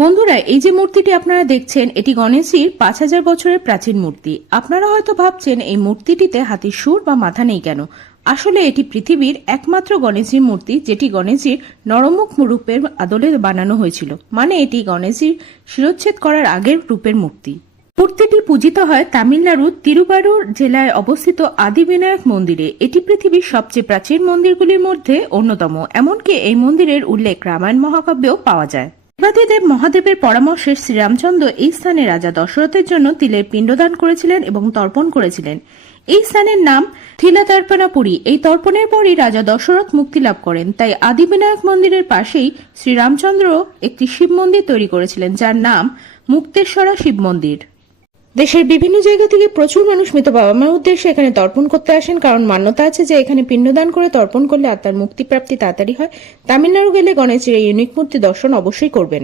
বন্ধুরা, এই যে মূর্তিটি আপনারা দেখছেন, এটি গণেশজির ৫,০০০ বছরের প্রাচীন মূর্তি। আপনারা হয়তো ভাবছেন এই মূর্তিটিতে হাতির সুর বা মাথা নেই কেন। আসলে এটি পৃথিবীর একমাত্র গণেশজির মূর্তি যেটি গণেশজির নরমুখ রূপের আদলে বানানো হয়েছিল। মানে এটি গণেশজির শিরচ্ছেদ করার আগের রূপের মূর্তি। মূর্তিটি পূজিত হয় তামিলনাড়ুর তিরুবারুর জেলায় অবস্থিত আদিবিনায়ক মন্দিরে। এটি পৃথিবীর সবচেয়ে প্রাচীন মন্দিরগুলির মধ্যে অন্যতম। এমনকি এই মন্দিরের উল্লেখ রামায়ণ মহাকাব্যেও পাওয়া যায়। দেবাদিদেব মহাদেবের পরামর্শে শ্রীরামচন্দ্র এই স্থানে রাজা দশরথের জন্য তিলের পিণ্ডদান করেছিলেন এবং তর্পণ করেছিলেন। এই স্থানের নাম থিলাতর্পণাপুরী। এই তর্পণের পরই রাজা দশরথ মুক্তি লাভ করেন। তাই আদিবিনায়ক মন্দিরের পাশেই শ্রীরামচন্দ্র একটি শিব মন্দির তৈরি করেছিলেন, যার নাম মুক্তেশ্বরা শিব মন্দির। দেশের বিভিন্ন জায়গা থেকে প্রচুর মানুষ মৃত বাবা মার উদ্দেশ্যে এখানে তর্পণ করতে আসেন, কারণ মান্যতা আছে যে এখানে পিণ্ডদান করে তর্পণ করলে আত্মার মুক্তিপ্রাপ্তি তাড়াতাড়ি হয়। তামিলনাড়ু গেলে গণেশের এই ইউনিক মূর্তি দর্শন অবশ্যই করবেন।